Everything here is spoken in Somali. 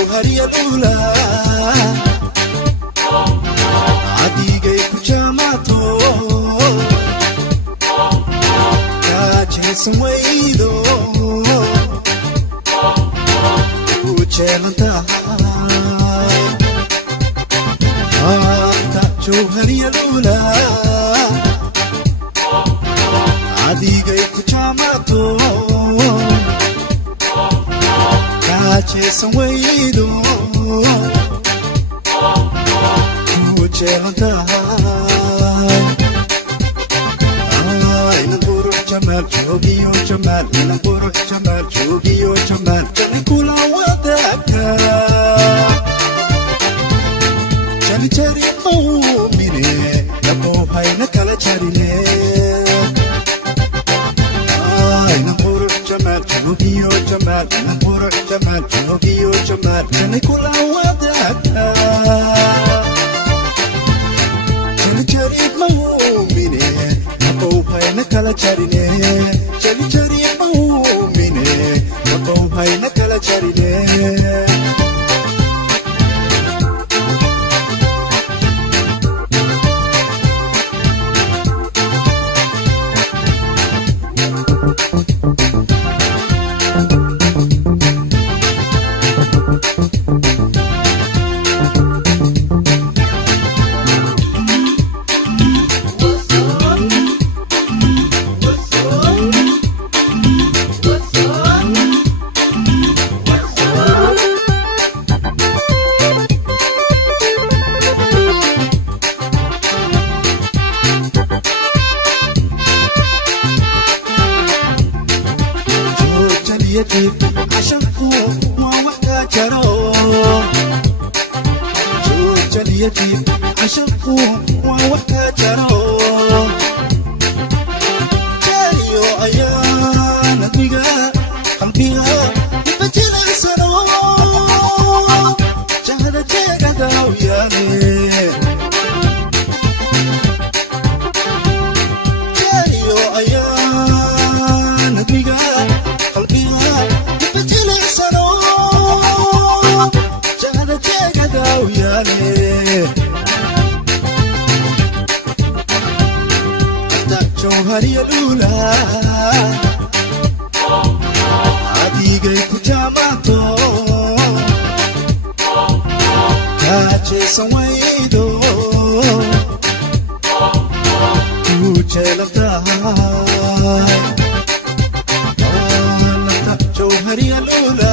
jawhariya lula adigay ku jamato kajeesan waydo ujeelanta jawhariya lula adigay ku jamato kajeesan waydo ujeelanta inaguro jamal jogiyo jamal inaguro jamal jogiyo jamal jani kula wadaka jani jari mu'mine labo hayna kala jarine inaguro jamal jogiyo jamal inaguro jamal jogiyo jamal jani kula wadaka jani jari mu'mine labo hayna kala jarine jani jari mu'mine labo hayna kala jarine عشانكو ما وحكا جرو جوج اليتيم عشانكو ما وحكا جرو جاريو أيانا ديغا قلبيها يبجل السنو جهد جيغا داوياني جاريو أيانا ديغا قلبيها يبجل السنو جهد جيغا داوياني أفتح جوهرية الأولى عديقي كجاماتو kajeesan waydo ujeelanta nafta jawhariya lula